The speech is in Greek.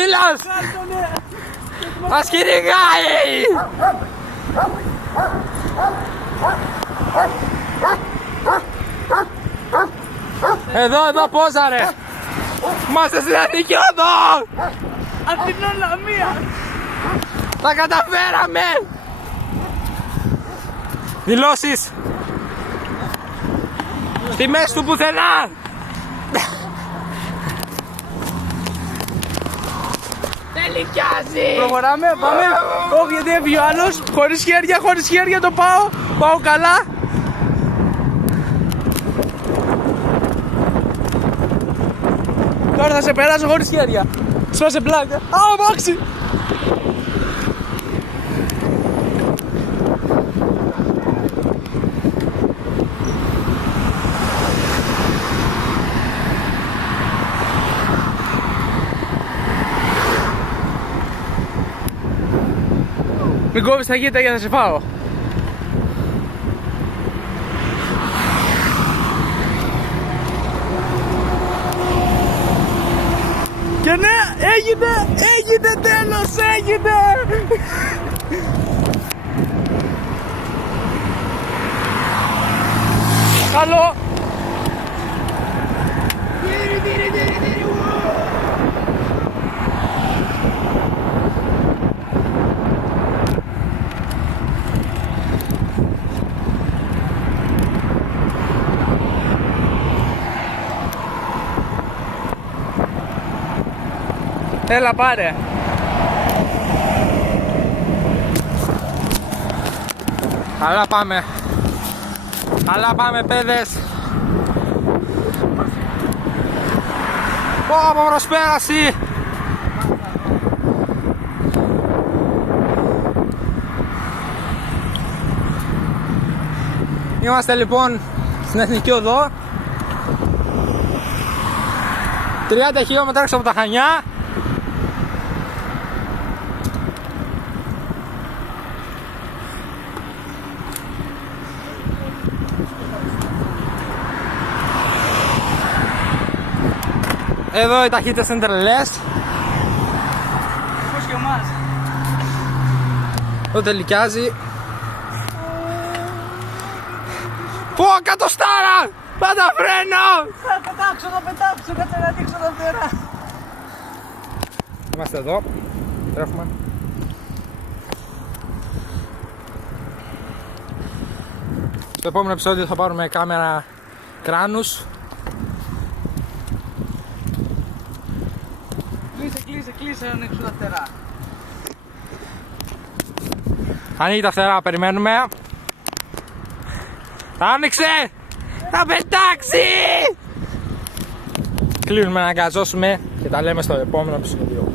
σκύλος! Μας κυνηγάει! Εδώ πόσα ρε! Είμαστε στην Αττική Οδό! Απ' την Ολομία! Τα καταφέραμε! Δηλώσεις! Στη μέση του πουθενά! Τελικιάζει! Προχωράμε, πάμε! Όχι, γιατί έφυγε ο άλλος! Χωρίς χέρια το πάω! Πάω καλά! Τώρα θα σε περάσω χωρίς χέρια! Σπάσε πλάκα! Α, αμάξι! Μην κόβεις τα γήτα για να σε φάω. Και ναι, έγινε τέλος, έγινε! Καλό! Έλα πάρε. Καλά πάμε. Καλά πάμε παιδες. Πω από προσπέραση. Είμαστε λοιπόν στην Εθνική Οδό. 30 χιλιόμετρα έξω από τα Χανιά. Εδώ οι ταχύτητες είναι τρελές. Πώς και εμάς. Εδώ τελικιάζει. Πω, κατοστάρα! Πάντα φρένο! Θα πετάξω, κάτσε να δείξω τα φτερά. Είμαστε εδώ, τρέχουμε. Στο επόμενο επεισόδιο θα πάρουμε κάμερα κράνους. Κλείσε να ανοίξω τα φτερά. Ανοίγει τα φτερά, περιμένουμε. Άνοιξε! Θα πετάξει! Κλείνουμε να αγκαζώσουμε και τα λέμε στο επόμενο επεισόδιο.